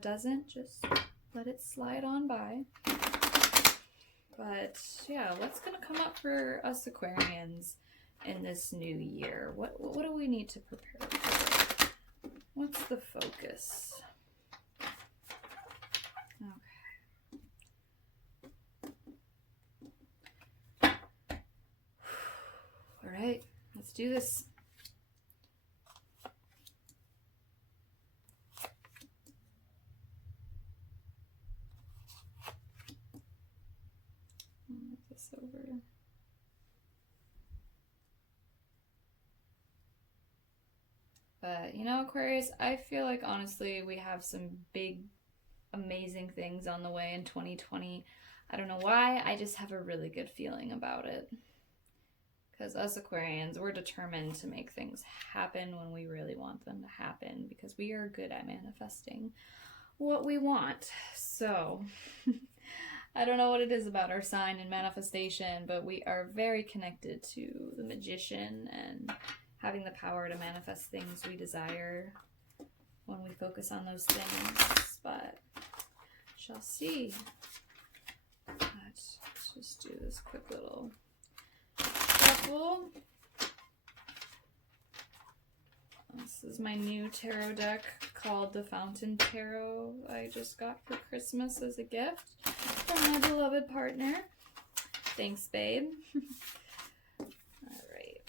what doesn't, just let it slide on by. But yeah, what's gonna come up for us Aquarians in this new year? What do we need to prepare for? What's the focus? Okay. All right, let's do this. Move this over. But, you know, Aquarius, I feel like, honestly, we have some big, amazing things on the way in 2020. I don't know why, I just have a really good feeling about it. Because us Aquarians, we're determined to make things happen when we really want them to happen, because we are good at manifesting what we want. So, I don't know what it is about our sign and manifestation, but we are very connected to the magician and having the power to manifest things we desire when we focus on those things. But shall see. Let's just do this quick little shuffle. This is my new tarot deck called the Fountain Tarot I just got for Christmas as a gift from my beloved partner. Thanks, babe. Alright.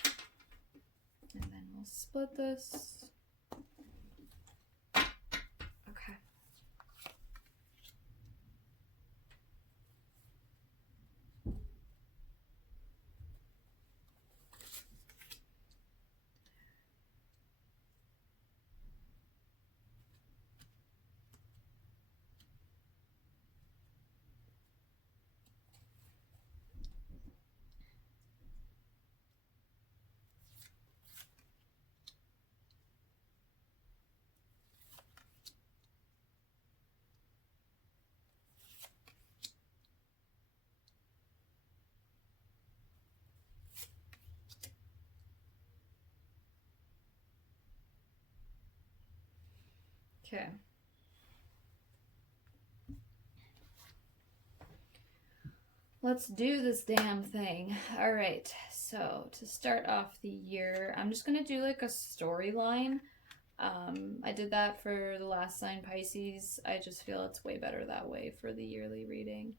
And then we'll split this. Okay. Okay. Let's do this damn thing. All right, so to start off the year, I'm just gonna do like a storyline. I did that for the last sign, Pisces. I just feel it's way better that way for the yearly reading.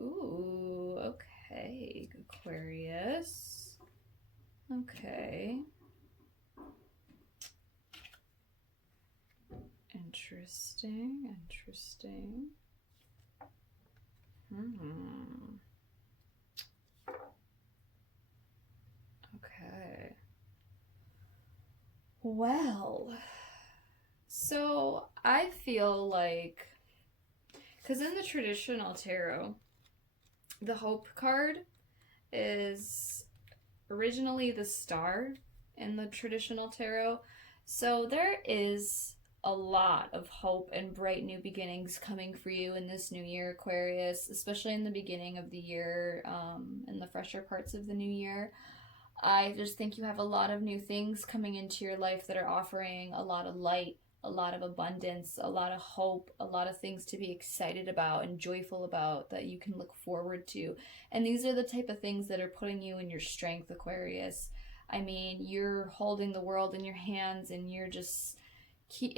Ooh, okay, Aquarius. Okay. Interesting, interesting. Okay. Well, so I feel like, because in the traditional tarot, the Hope card is originally the star in the traditional tarot. So there is a lot of hope and bright new beginnings coming for you in this new year, Aquarius, especially in the beginning of the year, in the fresher parts of the new year. I just think you have a lot of new things coming into your life that are offering a lot of light, a lot of abundance, a lot of hope, a lot of things to be excited about and joyful about that you can look forward to. And these are the type of things that are putting you in your strength, Aquarius. I mean, you're holding the world in your hands, and you're just,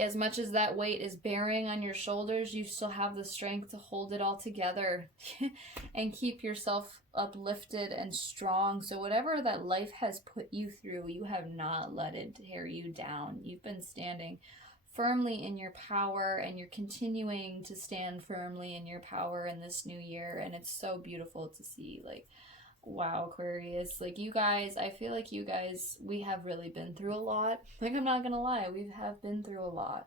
as much as that weight is bearing on your shoulders, you still have the strength to hold it all together and keep yourself uplifted and strong. So whatever that life has put you through, you have not let it tear you down. You've been standing firmly in your power, and you're continuing to stand firmly in your power in this new year. And it's so beautiful to see. Like, wow, Aquarius, like, you guys, I feel like you guys, we have really been through a lot. Like, I'm not gonna lie, we have been through a lot.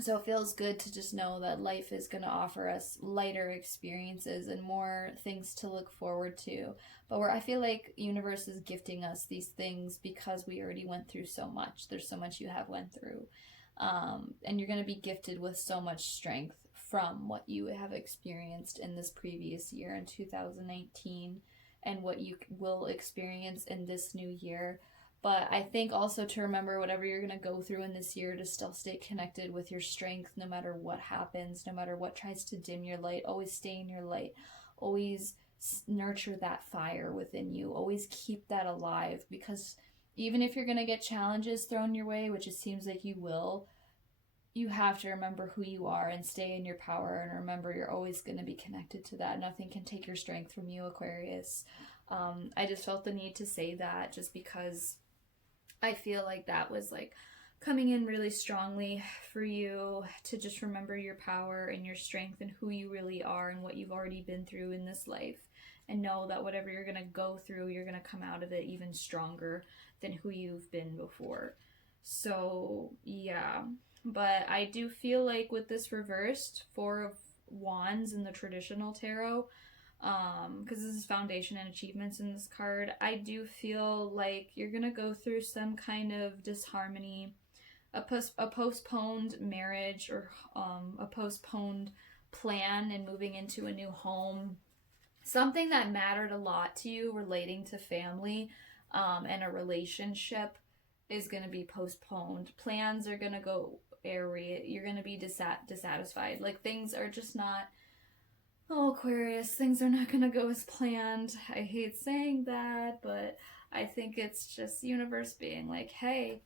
So it feels good to just know that life is gonna offer us lighter experiences and more things to look forward to. But I feel like universe is gifting us these things because we already went through so much. There's so much you have went through. And you're gonna be gifted with so much strength from what you have experienced in this previous year in 2019, and what you will experience in this new year. But I think also to remember whatever you're going to go through in this year, to still stay connected with your strength no matter what happens, no matter what tries to dim your light. Always stay in your light. Always nurture that fire within you. Always keep that alive, because even if you're going to get challenges thrown your way, which it seems like you will, you have to remember who you are and stay in your power, and remember you're always going to be connected to that. Nothing can take your strength from you, Aquarius. I just felt the need to say that, just because I feel like that was like coming in really strongly for you, to just remember your power and your strength and who you really are and what you've already been through in this life, and know that whatever you're going to go through, you're going to come out of it even stronger than who you've been before. So yeah, but I do feel like with this reversed Four of Wands in the traditional tarot, because this is foundation and achievements in this card, I do feel like you're gonna go through some kind of disharmony, a postponed marriage, or a postponed plan and moving into a new home. Something that mattered a lot to you relating to family, and a relationship, is going to be postponed. Plans are going to go airy. You're going to be dissatisfied. Like, things are just not, oh, Aquarius, things are not going to go as planned. I hate saying that, but I think it's just universe being like, hey,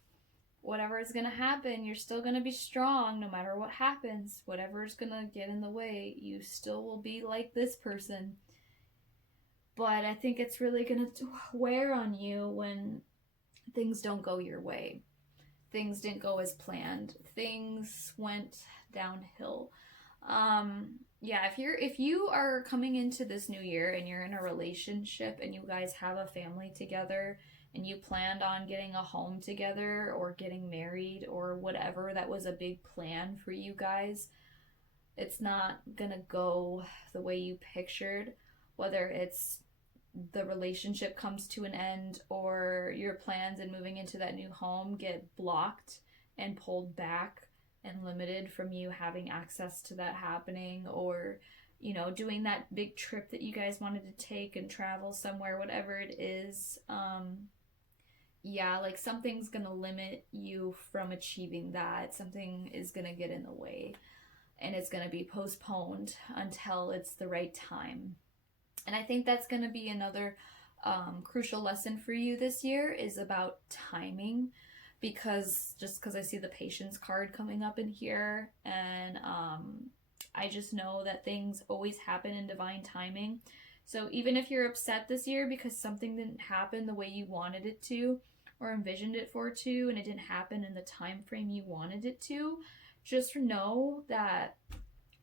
whatever is going to happen, you're still going to be strong no matter what happens. Whatever is going to get in the way, you still will be like this person. But I think it's really going to wear on you when things don't go your way. Things didn't go as planned. Things went downhill. Yeah, if you are coming into this new year and you're in a relationship and you guys have a family together and you planned on getting a home together or getting married or whatever, that was a big plan for you guys, it's not gonna go the way you pictured. Whether it's the relationship comes to an end, or your plans in moving into that new home get blocked and pulled back and limited from you having access to that happening, or doing that big trip that you guys wanted to take and travel somewhere, whatever it is. Yeah, like, something's gonna limit you from achieving that. Something is gonna get in the way, and it's gonna be postponed until it's the right time. And I think that's going to be another crucial lesson for you this year, is about timing, because I see the patience card coming up in here, and I just know that things always happen in divine timing. So even if you're upset this year because something didn't happen the way you wanted it to or envisioned it for to, and it didn't happen in the time frame you wanted it to, just know that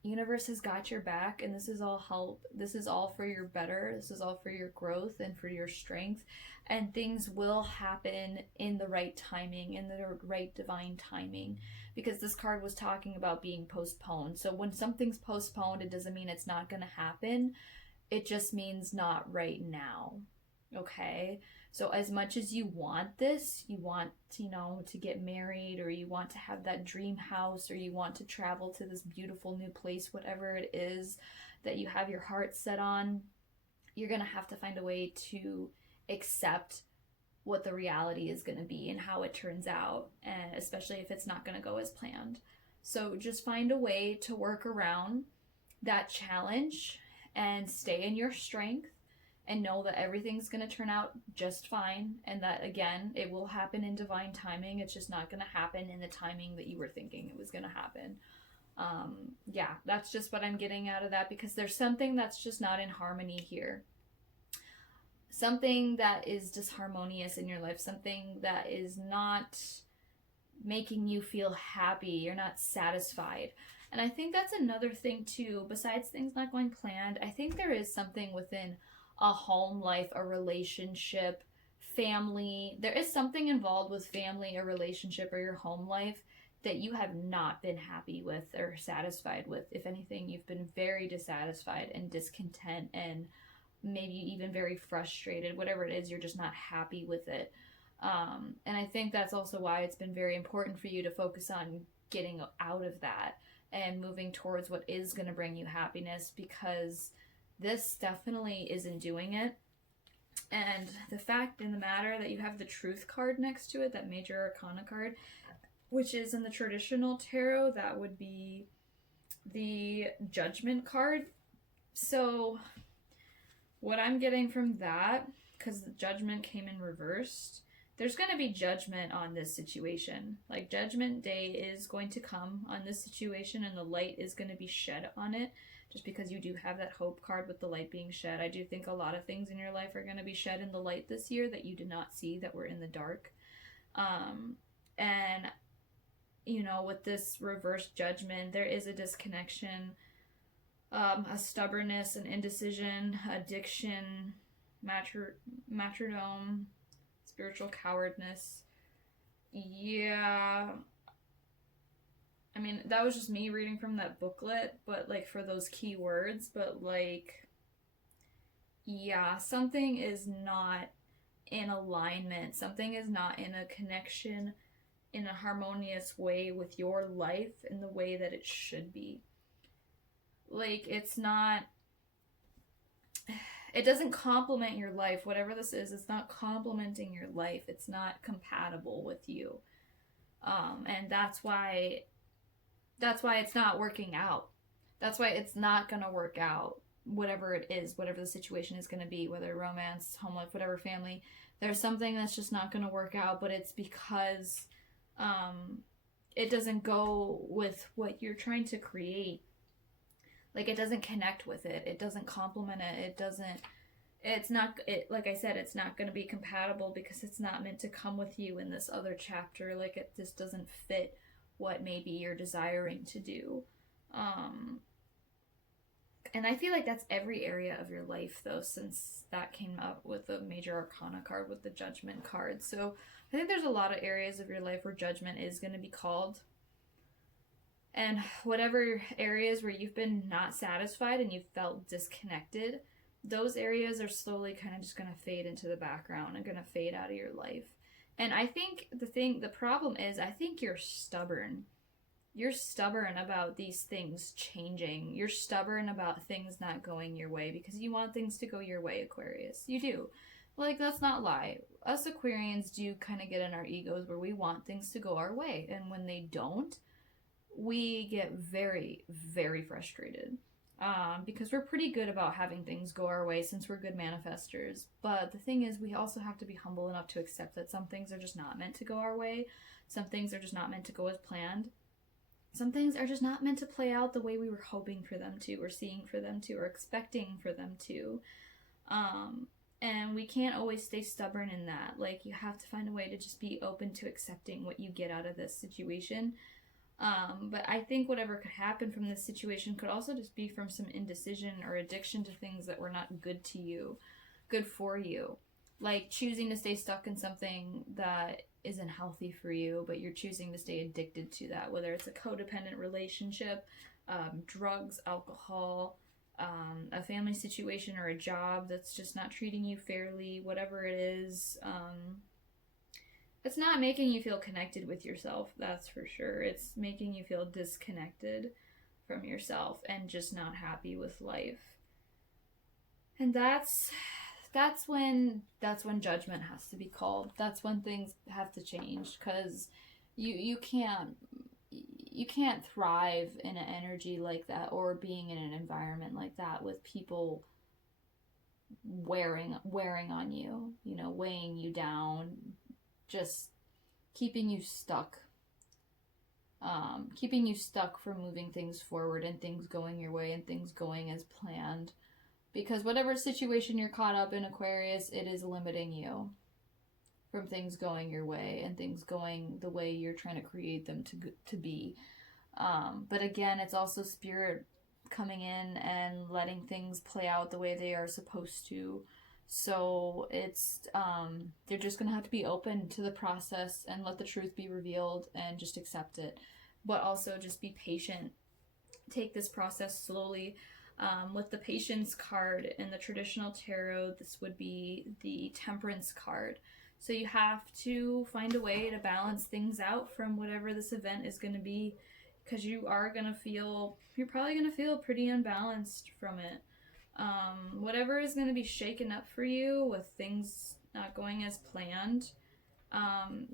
universe has got your back, and this is all help. This is all for your better. This is all for your growth and for your strength, and things will happen in the right timing, in the right divine timing, because this card was talking about being postponed. So when something's postponed, it doesn't mean it's not going to happen. It just means not right now. Okay? So as much as you want this, you want, to get married, or you want to have that dream house, or you want to travel to this beautiful new place, whatever it is that you have your heart set on, you're going to have to find a way to accept what the reality is going to be and how it turns out, and especially if it's not going to go as planned. So just find a way to work around that challenge and stay in your strength, and know that everything's going to turn out just fine, and that, again, it will happen in divine timing. It's just not going to happen in the timing that you were thinking it was going to happen. Yeah, that's just what I'm getting out of that, because there's something that's just not in harmony here. Something that is disharmonious in your life, something that is not making you feel happy. You're not satisfied. And I think that's another thing too, besides things not going planned. I think there is something within a home life, a relationship, family. There is something involved with family, a relationship, or your home life that you have not been happy with or satisfied with. If anything, you've been very dissatisfied and discontent, and maybe even very frustrated. Whatever it is, you're just not happy with it. And I think that's also why it's been very important for you to focus on getting out of that and moving towards what is going to bring you happiness, because this definitely isn't doing it. And the fact in the matter that you have the Truth card next to it, that Major Arcana card, which is in the traditional tarot, that would be the Judgment card. So what I'm getting from that, because the Judgment came in reversed, there's going to be judgment on this situation. Like, Judgment Day is going to come on this situation, and the light is going to be shed on it. Just because you do have that Hope card with the light being shed, I do think a lot of things in your life are going to be shed in the light this year that you did not see, that were in the dark. And, you know, with this reverse judgment, there is a disconnection, a stubbornness, an indecision, addiction, martyrdom, spiritual cowardness. Yeah. I mean, that was just me reading from that booklet, but, like, for those key words, but, like, yeah, something is not in alignment. Something is not in a connection, in a harmonious way with your life in the way that it should be. Like, it's not, it doesn't complement your life. Whatever this is, it's not complementing your life. It's not compatible with you. And that's why it's not working out. That's why it's not going to work out, whatever it is, whatever the situation is going to be, whether romance, home life, whatever, family. There's something that's just not going to work out, but it's because it doesn't go with what you're trying to create. Like, it doesn't connect with it. It doesn't complement it. Like I said, it's not going to be compatible because it's not meant to come with you in this other chapter. Like, it just doesn't fit what maybe you're desiring to do. And I feel like that's every area of your life, though, since that came up with the Major Arcana card with the Judgment card. So I think there's a lot of areas of your life where judgment is going to be called. And whatever areas where you've been not satisfied and you've felt disconnected, those areas are slowly kind of just going to fade into the background and going to fade out of your life. And I think the problem is, I think you're stubborn. You're stubborn about these things changing. You're stubborn about things not going your way because you want things to go your way, Aquarius. You do. Like, let's not lie. Us Aquarians do kind of get in our egos where we want things to go our way. And when they don't, we get very, very frustrated. Because we're pretty good about having things go our way since we're good manifestors. But the thing is, we also have to be humble enough to accept that some things are just not meant to go our way. Some things are just not meant to go as planned. Some things are just not meant to play out the way we were hoping for them to, or seeing for them to, or expecting for them to. And we can't always stay stubborn in that. Like, you have to find a way to just be open to accepting what you get out of this situation. But I think whatever could happen from this situation could also just be from some indecision or addiction to things that were not good to you, good for you. Like choosing to stay stuck in something that isn't healthy for you, but you're choosing to stay addicted to that, whether it's a codependent relationship, drugs, alcohol, a family situation, or a job that's just not treating you fairly, whatever it is. It's not making you feel connected with yourself, that's for sure. It's making you feel disconnected from yourself and just not happy with life. And that's when judgment has to be called. That's when things have to change, because you can't thrive in an energy like that, or being in an environment like that with people wearing on you, weighing you down, just keeping you stuck from moving things forward and things going your way and things going as planned. Because whatever situation you're caught up in, Aquarius, it is limiting you from things going your way and things going the way you're trying to create them to be. But again, it's also spirit coming in and letting things play out the way they are supposed to. So it's they're just gonna have to be open to the process and let the truth be revealed and just accept it, but also just be patient. Take this process slowly. With the Patience card in the traditional tarot, this would be the Temperance card. So you have to find a way to balance things out from whatever this event is going to be, because you're probably going to feel pretty unbalanced from it. Whatever is going to be shaken up for you with things not going as planned,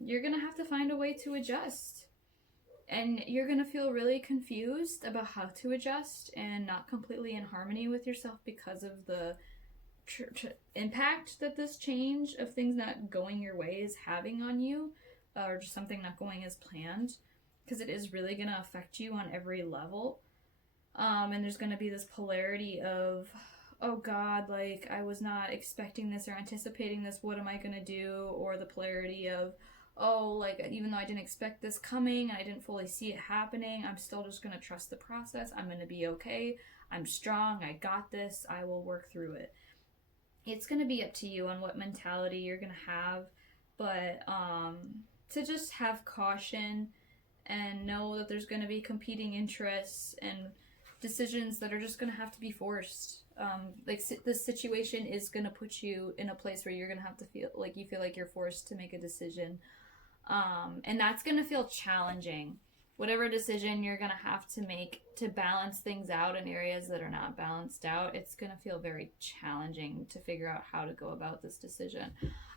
you're going to have to find a way to adjust. And you're going to feel really confused about how to adjust and not completely in harmony with yourself because of the impact that this change of things not going your way is having on you, or just something not going as planned, because it is really going to affect you on every level. And there's going to be this polarity of, oh God, like I was not expecting this or anticipating this, what am I going to do? Or the polarity of, oh, like even though I didn't expect this coming, I didn't fully see it happening, I'm still just going to trust the process. I'm going to be okay. I'm strong. I got this. I will work through it. It's going to be up to you on what mentality you're going to have, but to just have caution and know that there's going to be competing interests and decisions that are just going to have to be forced. This situation is going to put you in a place where you're going to have to feel like you're forced to make a decision. And that's going to feel challenging. Whatever decision you're going to have to make to balance things out in areas that are not balanced out, it's going to feel very challenging to figure out how to go about this decision.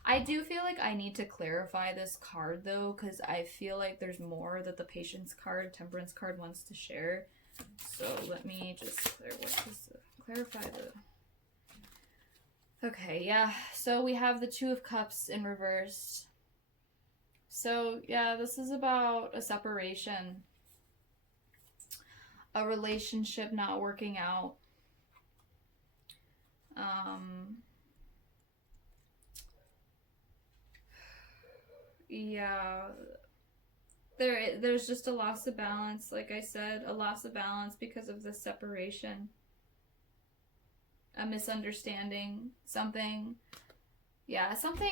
I do feel like I need to clarify this card, though, because I feel like there's more that the Patience card, Temperance card, wants to share. So let me just clarify the... Okay, yeah. So we have the Two of Cups in reverse. So, yeah, this is about a separation. A relationship not working out. Yeah. There's just a loss of balance, like I said. A loss of balance because of the separation. A misunderstanding. Something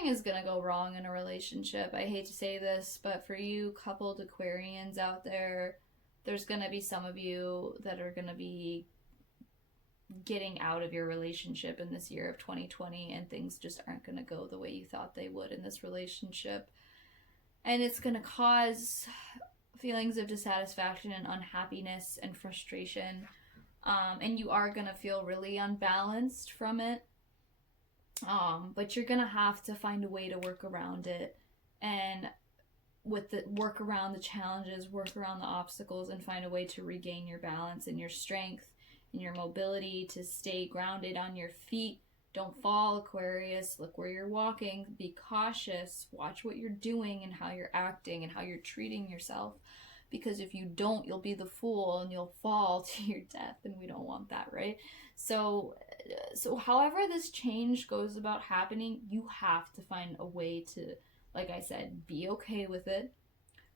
is gonna go wrong in a relationship. I hate to say this, but for you coupled Aquarians out there, there's gonna be some of you that are gonna be getting out of your relationship in this year of 2020, and things just aren't gonna go the way you thought they would in this relationship. And it's gonna cause feelings of dissatisfaction and unhappiness and frustration. And you are gonna feel really unbalanced from it. But you're gonna have to find a way to work around it, and work around the challenges, work around the obstacles, and find a way to regain your balance and your strength and your mobility to stay grounded on your feet. Don't fall, Aquarius. Look where you're walking. Be cautious. Watch what you're doing and how you're acting and how you're treating yourself. Because if you don't, you'll be the fool and you'll fall to your death, and we don't want that, right? So however this change goes about happening, you have to find a way to, like I said, be okay with it.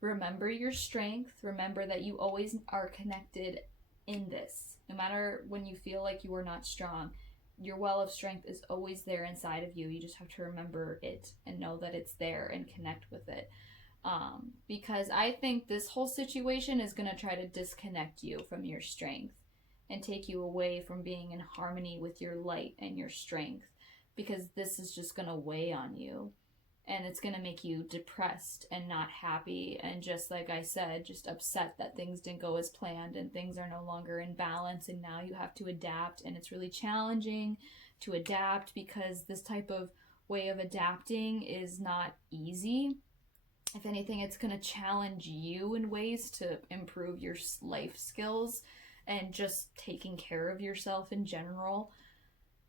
Remember your strength. Remember that you always are connected in this. No matter when you feel like you are not strong, your well of strength is always there inside of you. You just have to remember it and know that it's there and connect with it. Because I think this whole situation is going to try to disconnect you from your strength and take you away from being in harmony with your light and your strength, because this is just going to weigh on you, and it's going to make you depressed and not happy, and just like I said, just upset that things didn't go as planned and things are no longer in balance, and now you have to adapt, and it's really challenging to adapt because this type of way of adapting is not easy. If anything, it's going to challenge you in ways to improve your life skills and just taking care of yourself in general.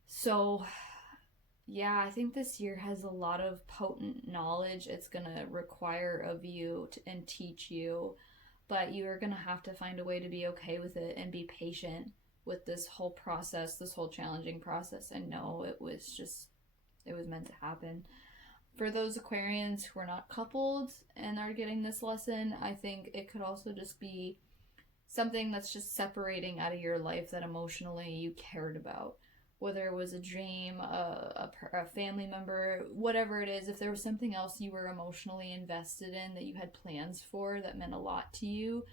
So, yeah, I think this year has a lot of potent knowledge it's going to require of you and teach you. But you are going to have to find a way to be okay with it and be patient with this whole process, this whole challenging process, and know it was meant to happen. For those Aquarians who are not coupled and are getting this lesson, I think it could also just be something that's just separating out of your life that emotionally you cared about. Whether it was a dream, a family member, whatever it is, if there was something else you were emotionally invested in that you had plans for that meant a lot to you,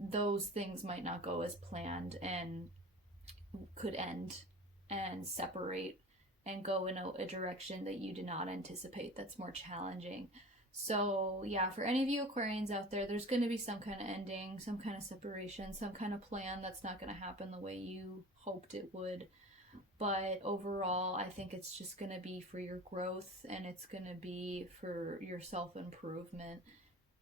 those things might not go as planned and could end and separate and go in a direction that you did not anticipate that's more challenging. So yeah, for any of you Aquarians out there, there's going to be some kind of ending, some kind of separation, some kind of plan that's not going to happen the way you hoped it would. But overall, I think it's just going to be for your growth, and it's going to be for your self improvement.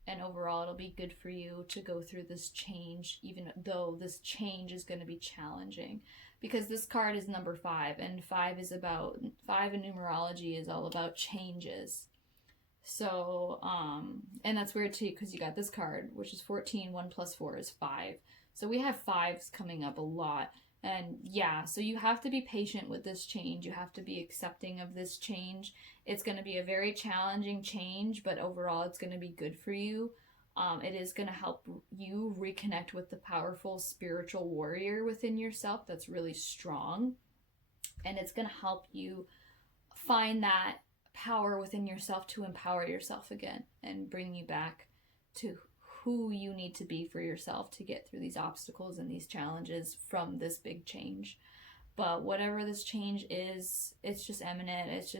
And overall, it'll be good for you to go through this change, even though this change is going to be challenging. Because this card is number 5, and 5 is about, 5 in numerology is all about changes. So, and that's weird too, because you got this card, which is 14, 1 plus 4 is 5. So we have 5s coming up a lot. And yeah, so you have to be patient with this change. You have to be accepting of this change. It's going to be a very challenging change, but overall it's going to be good for you. It is going to help you reconnect with the powerful spiritual warrior within yourself that's really strong. And it's going to help you find that power within yourself to empower yourself again and bring you back to who you need to be for yourself to get through these obstacles and these challenges from this big change. But whatever this change is, it's just imminent. It's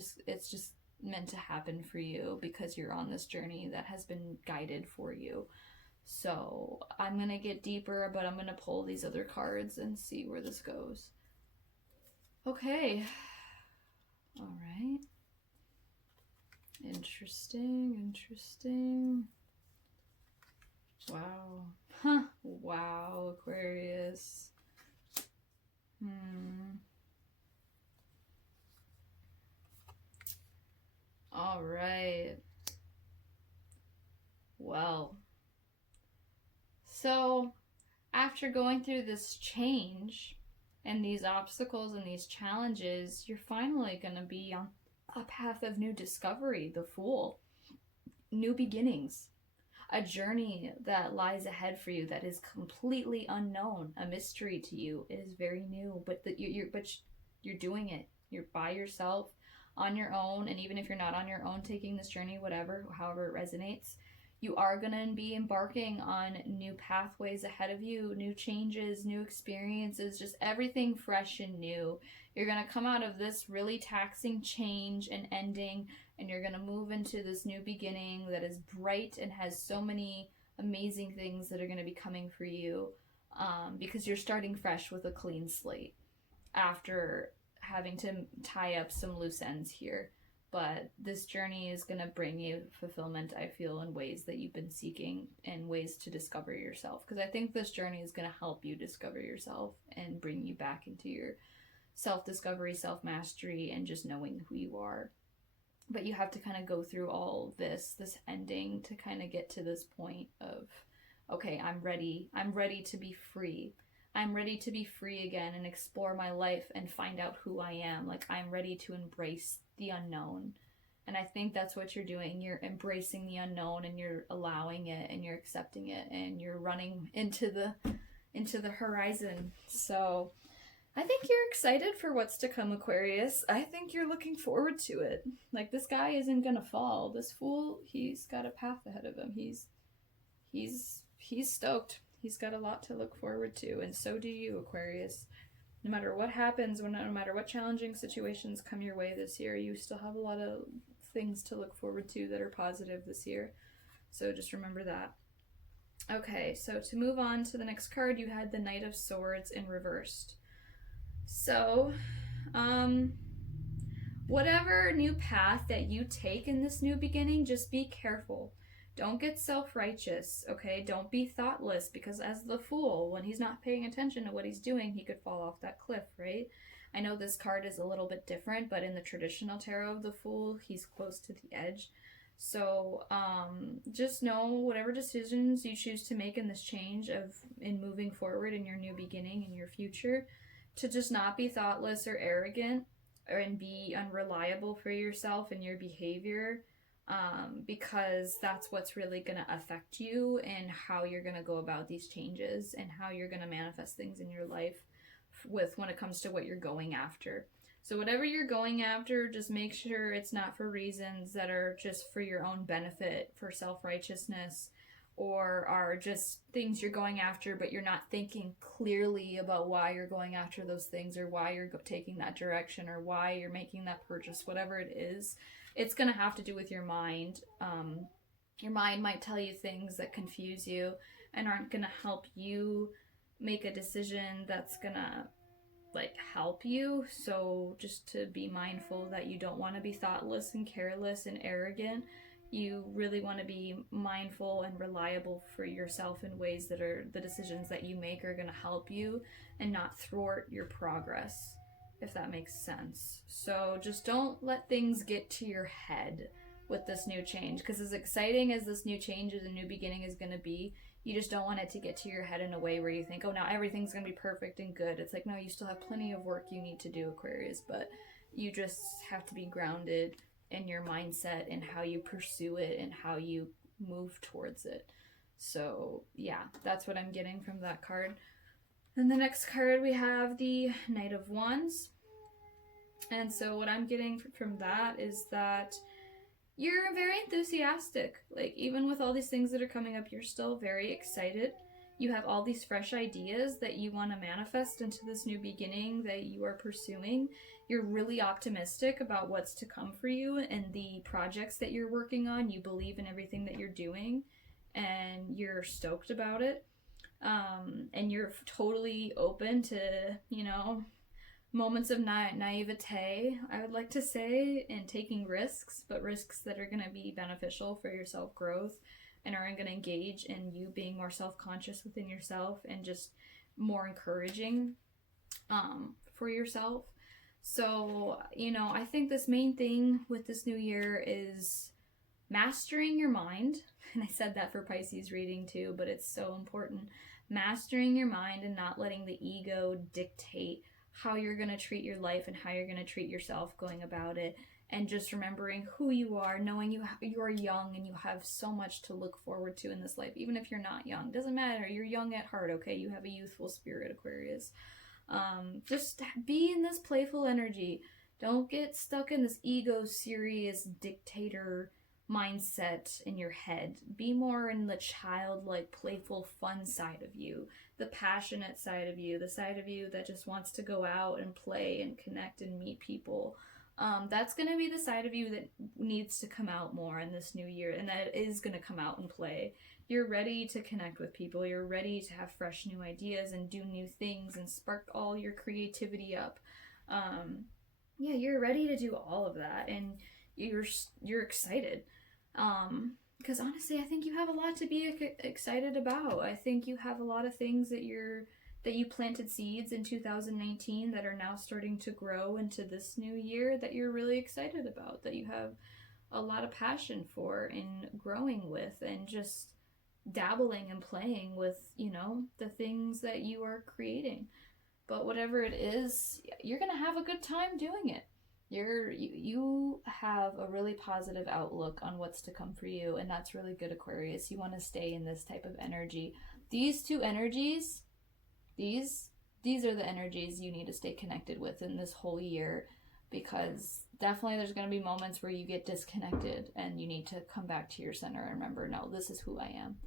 just meant to happen for you because you're on this journey that has been guided for you. So I'm going to get deeper, but I'm going to pull these other cards and see where this goes. Okay. All right. Interesting. Wow. Huh. Wow, Aquarius. All right. Well. So, after going through this change and these obstacles and these challenges, you're finally going to be on a path of new discovery, the Fool. New beginnings. A journey that lies ahead for you that is completely unknown, a mystery to you. It is very new, but you're doing it. You're by yourself, on your own, and even if you're not on your own, taking this journey, whatever, however it resonates, you are going to be embarking on new pathways ahead of you, new changes, new experiences, just everything fresh and new. You're going to come out of this really taxing change and ending, and you're going to move into this new beginning that is bright and has so many amazing things that are going to be coming for you, because you're starting fresh with a clean slate after having to tie up some loose ends here. But this journey is going to bring you fulfillment, I feel, in ways that you've been seeking and ways to discover yourself. Because I think this journey is going to help you discover yourself and bring you back into your self-discovery, self-mastery, and just knowing who you are. But you have to kind of go through all this ending to kind of get to this point of, okay, I'm ready to be free. I'm ready to be free again and explore my life and find out who I am. Like, I'm ready to embrace the unknown. And I think that's what you're doing. You're embracing the unknown, and you're allowing it, and you're accepting it, and you're running into the horizon. So I think you're excited for what's to come, Aquarius. I think you're looking forward to it. Like, this guy isn't gonna fall. This Fool, he's got a path ahead of him. He's stoked. He's got a lot to look forward to, and so do you, Aquarius. No matter what happens, no matter what challenging situations come your way this year, you still have a lot of things to look forward to that are positive this year. So just remember that. Okay, so to move on to the next card, you had the Knight of Swords in reversed. So, whatever new path that you take in this new beginning, just be careful. Don't get self-righteous, okay? Don't be thoughtless, because as the Fool, when he's not paying attention to what he's doing, he could fall off that cliff, right? I know this card is a little bit different, but in the traditional tarot of the Fool, he's close to the edge. So, just know whatever decisions you choose to make in this change in moving forward in your new beginning, in your future, to just not be thoughtless or arrogant and be unreliable for yourself and your behavior. Because that's what's really going to affect you and how you're going to go about these changes and how you're going to manifest things in your life when it comes to what you're going after. So whatever you're going after, just make sure it's not for reasons that are just for your own benefit, for self-righteousness, or are just things you're going after, but you're not thinking clearly about why you're going after those things, or why you're taking that direction, or why you're making that purchase, whatever it is. It's going to have to do with your mind. Your mind might tell you things that confuse you and aren't going to help you make a decision that's going to like help you. So just to be mindful that you don't want to be thoughtless and careless and arrogant. You really want to be mindful and reliable for yourself in ways that are the decisions that you make are going to help you and not thwart your progress, if that makes sense. So just don't let things get to your head with this new change, because as exciting as this new change as a new beginning is going to be, you just don't want it to get to your head in a way where you think, oh, now everything's going to be perfect and good. It's like, no, you still have plenty of work you need to do, Aquarius, but you just have to be grounded in your mindset and how you pursue it and how you move towards it. So yeah, that's what I'm getting from that card. Then the next card we have the Knight of Wands. And so what I'm getting from that is that you're very enthusiastic. Like, even with all these things that are coming up, you're still very excited. You have all these fresh ideas that you want to manifest into this new beginning that you are pursuing. You're really optimistic about what's to come for you and the projects that you're working on. You believe in everything that you're doing and you're stoked about it. And you're totally open to, moments of naivete, I would like to say, and taking risks, but risks that are going to be beneficial for your self-growth and are going to engage in you being more self-conscious within yourself and just more encouraging for yourself. So, I think this main thing with this new year is mastering your mind. And I said that for Pisces reading too, but it's so important. Mastering your mind and not letting the ego dictate how you're going to treat your life and how you're going to treat yourself going about it, and just remembering who you are, knowing you are young and you have so much to look forward to in this life. Even if you're not young, doesn't matter, you're young at heart, okay? You have a youthful spirit, Aquarius. Just be in this playful energy. Don't get stuck in this ego serious dictator mindset in your head. Be more in the childlike, playful, fun side of you, the passionate side of you, the side of you that just wants to go out and play and connect and meet people. That's going to be the side of you that needs to come out more in this new year, and that is going to come out and play. You're ready to connect with people. You're ready to have fresh new ideas and do new things and spark all your creativity up. You're ready to do all of that, and you're excited. Because honestly, I think you have a lot to be excited about. I think you have a lot of things that you planted seeds in 2019 that are now starting to grow into this new year that you're really excited about, that you have a lot of passion for and growing with and just dabbling and playing with, the things that you are creating. But whatever it is, you're going to have a good time doing it. You have a really positive outlook on what's to come for you, and that's really good, Aquarius. You want to stay in this type of energy. These two energies, these are the energies you need to stay connected with in this whole year, because definitely there's going to be moments where you get disconnected and you need to come back to your center and remember, no, this is who I am.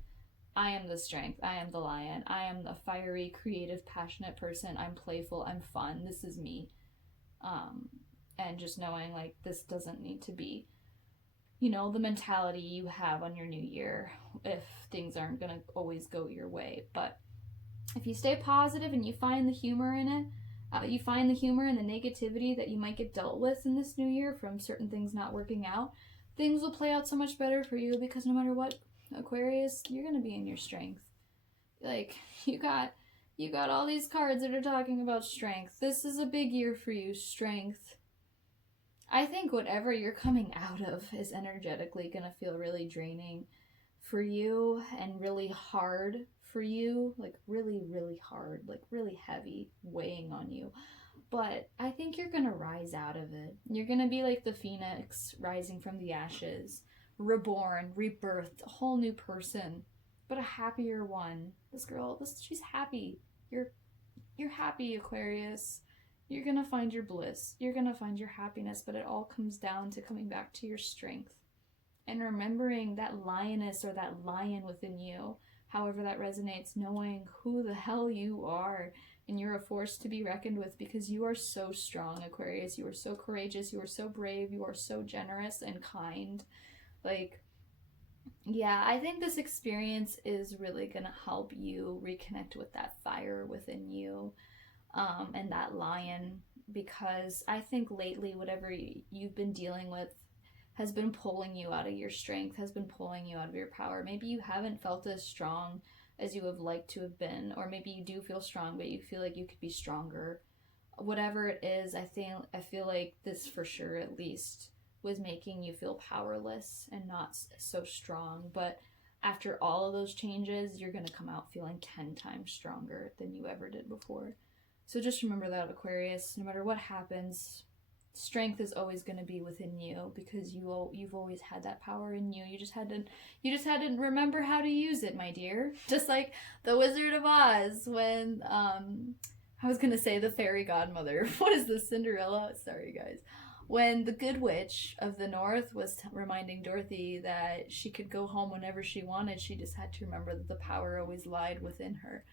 I am the strength. I am the lion. I am the fiery, creative, passionate person. I'm playful. I'm fun. This is me. And just knowing, like, this doesn't need to be, the mentality you have on your new year if things aren't going to always go your way. But if you stay positive and you find the humor in it, you find the humor and the negativity that you might get dealt with in this new year from certain things not working out, things will play out so much better for you, because no matter what, Aquarius, you're going to be in your strength. Like, you got all these cards that are talking about strength. This is a big year for you, strength. I think whatever you're coming out of is energetically going to feel really draining for you and really hard for you, like really, really hard, like really heavy, weighing on you. But I think you're going to rise out of it. You're going to be like the phoenix rising from the ashes, reborn, rebirthed, a whole new person, but a happier one. This girl, she's happy. You're happy, Aquarius. You're going to find your bliss. You're going to find your happiness, but it all comes down to coming back to your strength and remembering that lioness or that lion within you, however that resonates, knowing who the hell you are, and you're a force to be reckoned with, because you are so strong, Aquarius. You are so courageous. You are so brave. You are so generous and kind. Like, yeah, I think this experience is really going to help you reconnect with that fire within you. and that lion, because I think lately whatever you've been dealing with has been pulling you out of your strength, has been pulling you out of your power. Maybe you haven't felt as strong as you have liked to have been, or maybe you do feel strong, but you feel like you could be stronger. Whatever it is, I feel like this for sure at least was making you feel powerless and not so strong. But after all of those changes, you're going to come out feeling 10 times stronger than you ever did before. So just remember that, Aquarius. No matter what happens, strength is always going to be within you, because you've always had that power in you. You just had to remember how to use it, my dear. Just like the Wizard of Oz, when I was going to say the fairy godmother. What is this, Cinderella? Sorry, guys. When the Good Witch of the North was reminding Dorothy that she could go home whenever she wanted, she just had to remember that the power always lied within her.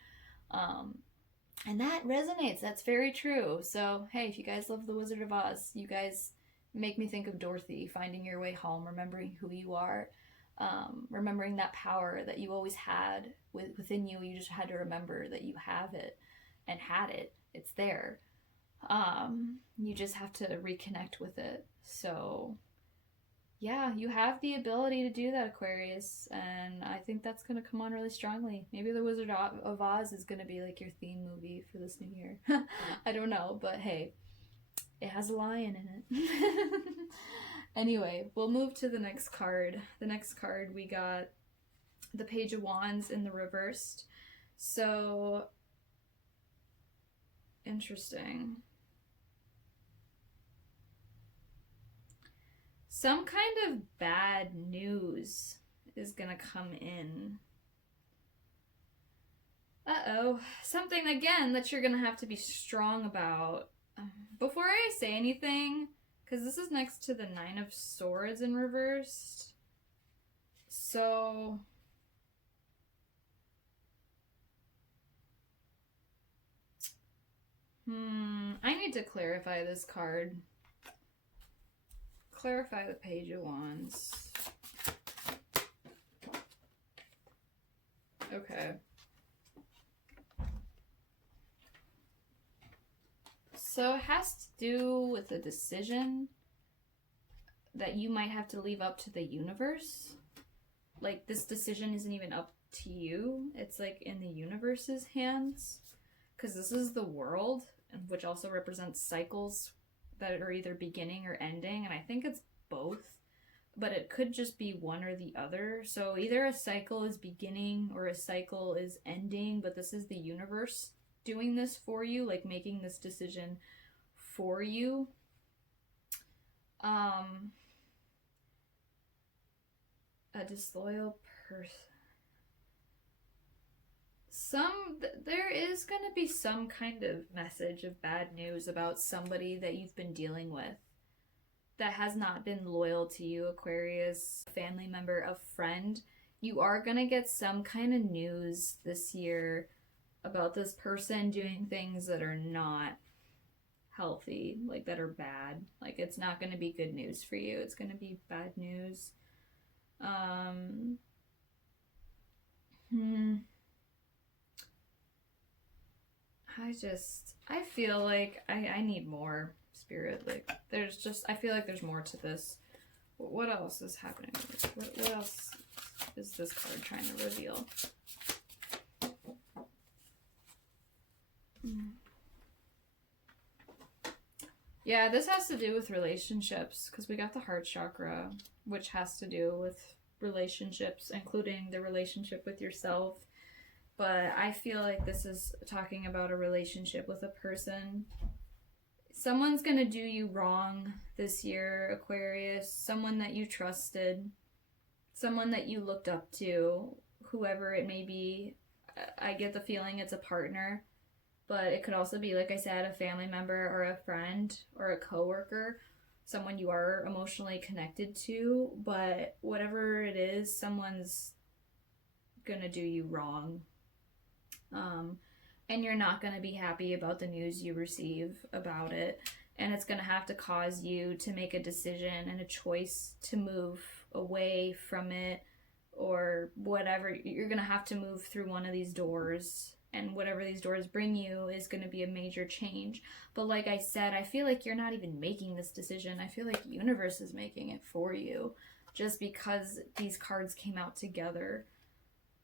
And that resonates. That's very true. So, hey, if you guys love The Wizard of Oz, you guys make me think of Dorothy finding your way home, remembering who you are, remembering that power that you always had within you. You just had to remember that you have it and had it. It's there. You just have to reconnect with it. So, yeah, you have the ability to do that, Aquarius, and I think that's going to come on really strongly. Maybe The Wizard of Oz is going to be like your theme movie for this new year. I don't know, but hey, it has a lion in it. Anyway, we'll move to the next card. The next card, we got the Page of Wands in the reversed. So, interesting. Some kind of bad news is gonna come in. Uh-oh. Something, again, that you're gonna have to be strong about. Before I say anything, because this is next to the Nine of Swords in reversed. So... I need to clarify this card. Clarify the Page of Wands. Okay. So it has to do with a decision that you might have to leave up to the universe. Like, this decision isn't even up to you. It's like in the universe's hands. Because this is the world, which also represents cycles that are either beginning or ending, and I think it's both, but it could just be one or the other. So either a cycle is beginning or a cycle is ending, but this is the universe doing this for you, like making this decision for you. A disloyal person. There is going to be some kind of message of bad news about somebody that you've been dealing with that has not been loyal to you, Aquarius. Family member, a friend. You are going to get some kind of news this year about this person doing things that are not healthy, like that are bad. Like, it's not going to be good news for you. It's going to be bad news. I feel like I need more, Spirit. Like, I feel like there's more to this. What else is happening? What else is this card trying to reveal? Yeah, this has to do with relationships, because we got the heart chakra, which has to do with relationships, including the relationship with yourself. But I feel like this is talking about a relationship with a person. Someone's going to do you wrong this year, Aquarius. Someone that you trusted. Someone that you looked up to. Whoever it may be. I get the feeling it's a partner. But it could also be, like I said, a family member or a friend or a coworker. Someone you are emotionally connected to. But whatever it is, someone's going to do you wrong. And you're not going to be happy about the news you receive about it. And it's going to have to cause you to make a decision and a choice to move away from it or whatever. You're going to have to move through one of these doors and whatever these doors bring you is going to be a major change. But like I said, I feel like you're not even making this decision. I feel like the universe is making it for you, just because these cards came out together.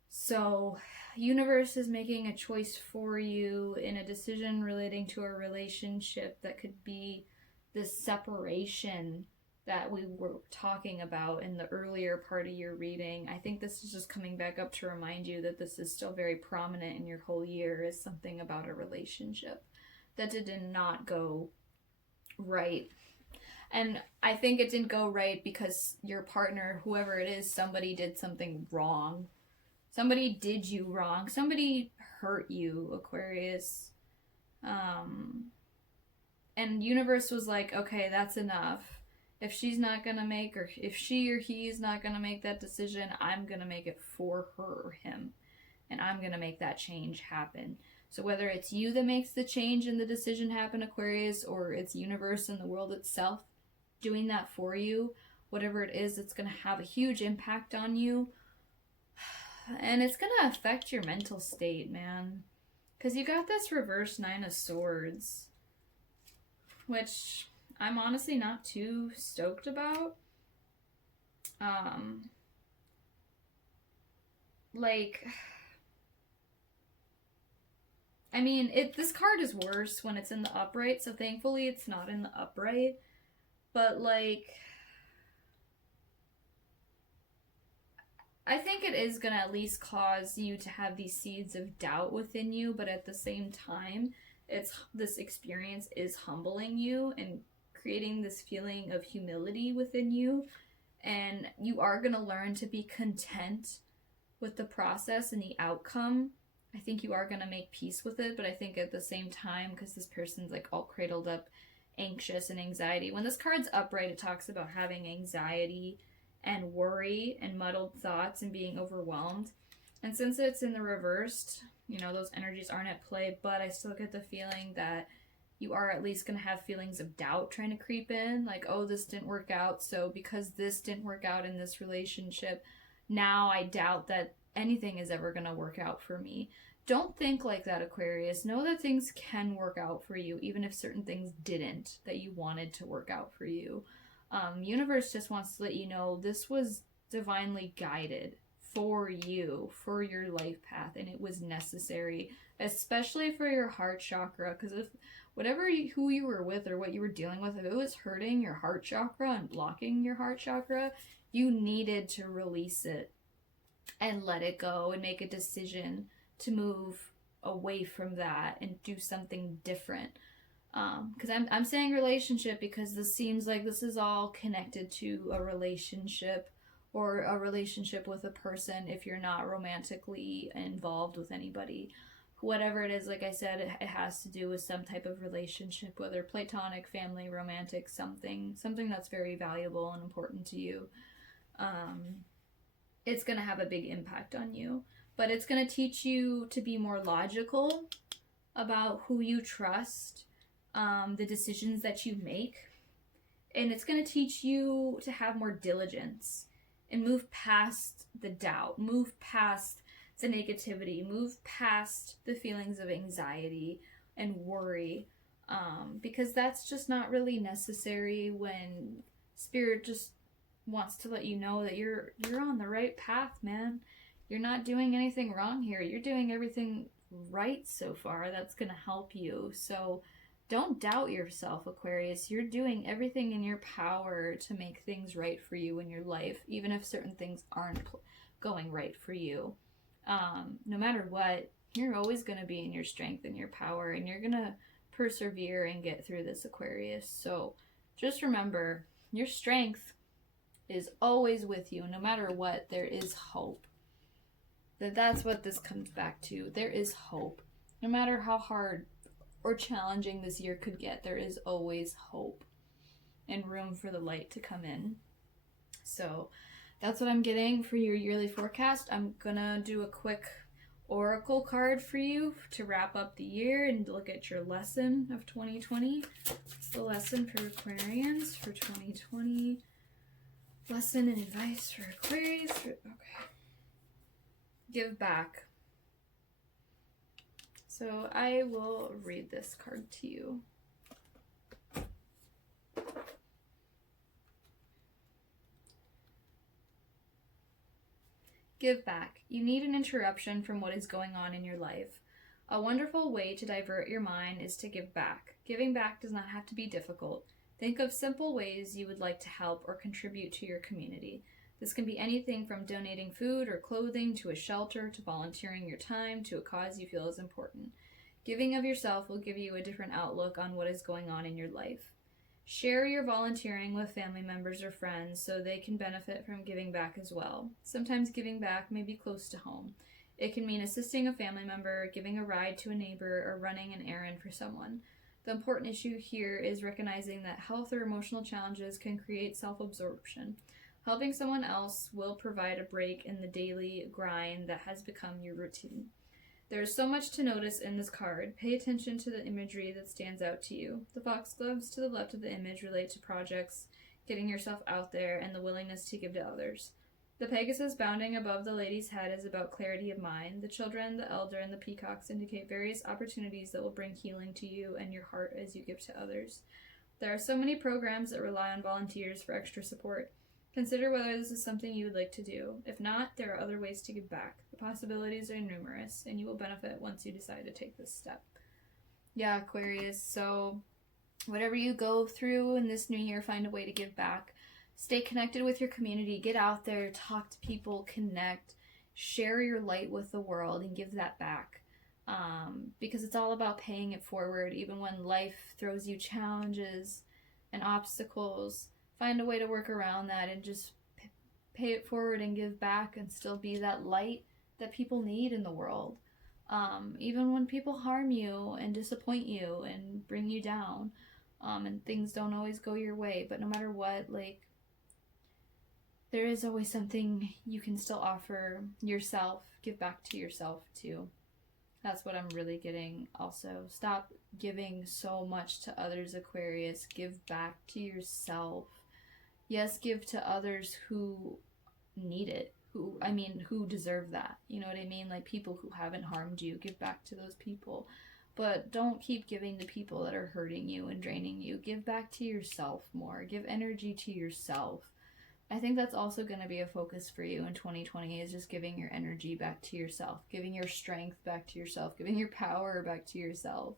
So universe is making a choice for you in a decision relating to a relationship that could be this separation that we were talking about in the earlier part of your reading. I think this is just coming back up to remind you that this is still very prominent in your whole year, is something about a relationship that did not go right. And I think it didn't go right because your partner, whoever it is, somebody did something wrong. Somebody did you wrong. Somebody hurt you, Aquarius. And universe was like, okay, that's enough. If she's not gonna make, or if she or he is not gonna make that decision, I'm gonna make it for her or him. And I'm gonna make that change happen. So whether it's you that makes the change and the decision happen, Aquarius, or it's universe and the world itself doing that for you, whatever it is, it's gonna have a huge impact on you. And it's gonna affect your mental state, man. Because you got this reverse 9 of Swords, which I'm honestly not too stoked about. I mean, this card is worse when it's in the upright, so thankfully it's not in the upright. But, like, I think it is going to at least cause you to have these seeds of doubt within you, but at the same time, this experience is humbling you and creating this feeling of humility within you, and you are going to learn to be content with the process and the outcome. I think you are going to make peace with it, but I think at the same time, because this person's like all cradled up, anxious and anxiety. When this card's upright, it talks about having anxiety and worry and muddled thoughts and being overwhelmed. And since it's in the reversed, you know, those energies aren't at play, but I still get the feeling that you are at least going to have feelings of doubt trying to creep in. Like, oh, this didn't work out, so because this didn't work out in this relationship, now I doubt that anything is ever going to work out for me. Don't think like that, Aquarius. Know that things can work out for you, even if certain things didn't that you wanted to work out for you. Universe just wants to let you know this was divinely guided for you, for your life path, and it was necessary, especially for your heart chakra, because if who you were with or what you were dealing with, if it was hurting your heart chakra and blocking your heart chakra, you needed to release it and let it go and make a decision to move away from that and do something different. Because I'm saying relationship because this seems like this is all connected to a relationship or a relationship with a person if you're not romantically involved with anybody. Whatever it is, like I said, it has to do with some type of relationship, whether platonic, family, romantic, something that's very valuable and important to you. It's going to have a big impact on you. But it's going to teach you to be more logical about who you trust, the decisions that you make. And it's going to teach you to have more diligence and move past the doubt, move past the negativity, move past the feelings of anxiety and worry, because that's just not really necessary when Spirit just wants to let you know that you're on the right path, man. You're not doing anything wrong here. You're doing everything right so far. That's going to help you. So don't doubt yourself, Aquarius. You're doing everything in your power to make things right for you in your life, even if certain things aren't going right for you. No matter what, you're always going to be in your strength and your power, and you're going to persevere and get through this, Aquarius. So just remember, your strength is always with you. No matter what, there is hope. That's what this comes back to. There is hope. No matter how hard or challenging this year could get, there is always hope and room for the light to come in. So that's what I'm getting for your yearly forecast. I'm gonna do a quick oracle card for you to wrap up the year and look at your lesson of 2020. It's the lesson for Aquarians for 2020. Lesson and advice for Aquarius. Okay. Give back. So I will read this card to you. Give back. You need an interruption from what is going on in your life. A wonderful way to divert your mind is to give back. Giving back does not have to be difficult. Think of simple ways you would like to help or contribute to your community. This can be anything from donating food or clothing to a shelter, to volunteering your time, to a cause you feel is important. Giving of yourself will give you a different outlook on what is going on in your life. Share your volunteering with family members or friends so they can benefit from giving back as well. Sometimes giving back may be close to home. It can mean assisting a family member, giving a ride to a neighbor, or running an errand for someone. The important issue here is recognizing that health or emotional challenges can create self-absorption. Helping someone else will provide a break in the daily grind that has become your routine. There is so much to notice in this card. Pay attention to the imagery that stands out to you. The foxgloves to the left of the image relate to projects, getting yourself out there, and the willingness to give to others. The Pegasus bounding above the lady's head is about clarity of mind. The children, the elder, and the peacocks indicate various opportunities that will bring healing to you and your heart as you give to others. There are so many programs that rely on volunteers for extra support. Consider whether this is something you would like to do. If not, there are other ways to give back. The possibilities are numerous, and you will benefit once you decide to take this step. Yeah, Aquarius, so whatever you go through in this new year, find a way to give back. Stay connected with your community. Get out there, talk to people, connect, share your light with the world, and give that back. Because it's all about paying it forward, even when life throws you challenges and obstacles. Find a way to work around that and just pay it forward and give back and still be that light that people need in the world. Even when people harm you and disappoint you and bring you down, and things don't always go your way, but no matter what, like, there is always something you can still offer yourself. Give back to yourself too. That's what I'm really getting also. Stop giving so much to others, Aquarius. Give back to yourself. Yes, give to others who need it, who deserve that. You know what I mean? Like people who haven't harmed you, give back to those people. But don't keep giving to people that are hurting you and draining you. Give back to yourself more. Give energy to yourself. I think that's also going to be a focus for you in 2020 is just giving your energy back to yourself, giving your strength back to yourself, giving your power back to yourself.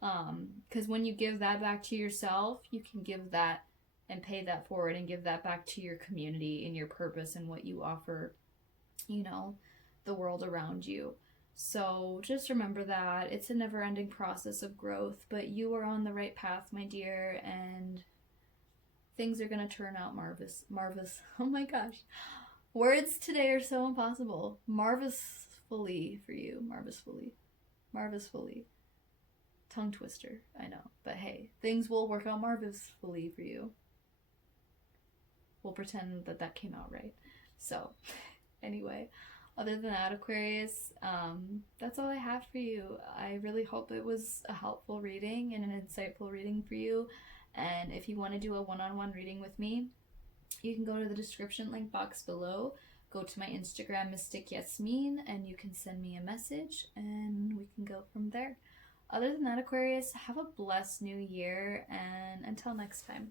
Because when you give that back to yourself, you can give that and pay that forward and give that back to your community and your purpose and what you offer, the world around you. So just remember that it's a never-ending process of growth, but you are on the right path, my dear, and things are going to turn out marvelous. Oh my gosh. Words today are so impossible. Marvelously for you. Marvelously. Tongue twister, I know. But hey, things will work out marvelously for you. We'll pretend that came out right. So, anyway, other than that, Aquarius, that's all I have for you. I really hope it was a helpful reading and an insightful reading for you. And if you want to do a one-on-one reading with me, you can go to the description link box below. Go to my Instagram, Mystic Yasmin, and you can send me a message and we can go from there. Other than that, Aquarius, have a blessed new year, and until next time.